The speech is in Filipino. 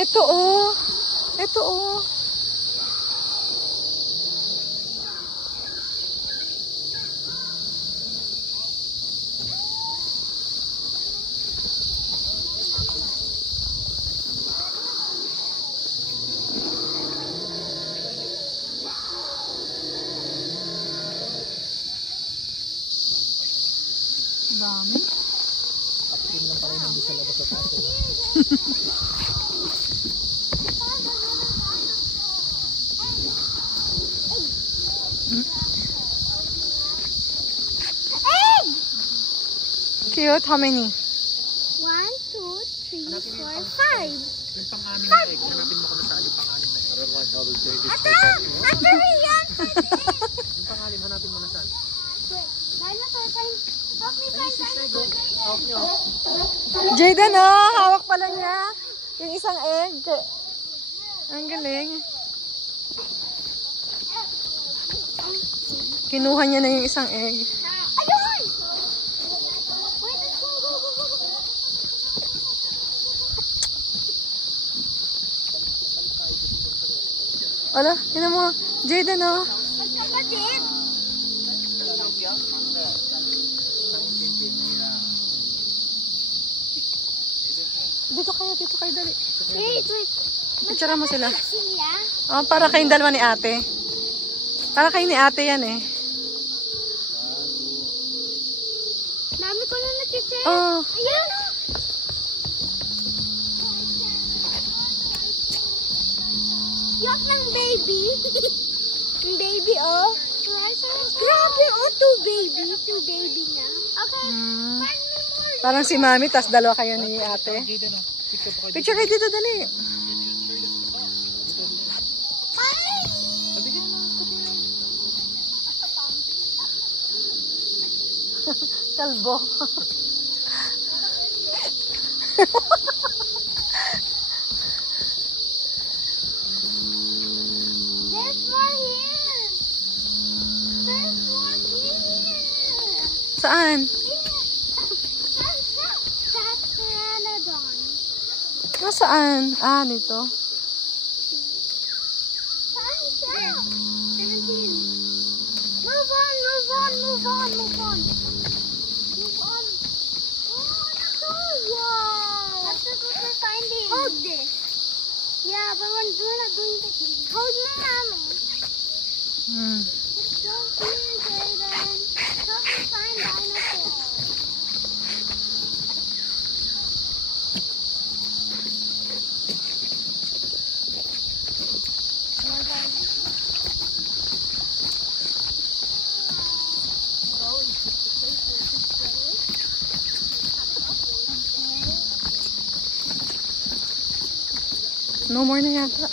Ito oh. Ito oh. Dami. Upstream lang pala yung sa labas sa taas. Cute. How many? 1, 2, 3, 4, 5. Yung pang-anim na egg, hanapin mo kung nasaan yung pang-anim na egg. Ate Rian! Yung pang-anim, hanapin mo nasaan. Dinosaur time. Help me find dinosaur. Help nyo. Jayden oh. Hawak pala niya. Yung isang egg. Ang galing. Kinuha niya na yung isang egg. Ayun! Wala, yun mo. Jayden oh. Magkapatid. Dito kayo, dali. Wait. Picture mo sila. Sila? Oh, para kayong dalawa ni ate. Para kayo ni ate yan eh. Dami ko na na-check. Oh. Ayun! Yak ng baby. Yung baby, oh. Grabe, oh. Two baby na. Okay. Find me more. Parang si mami, tas dalawa kayo ni ate. Jayden oh. Picture kayo dito, dali. Kalbo. There's more here. There's more here. Saan? That's Pteranodon. Nasaan? Ah, dito. Saan siya? 17. Move on. Move on. Oh, so wow. That's what we're finding. Hold this. Yeah, but we're not doing that. Hold me, mommy. It's so cute, Jayden. Help me find dinosaurs. No more na yata.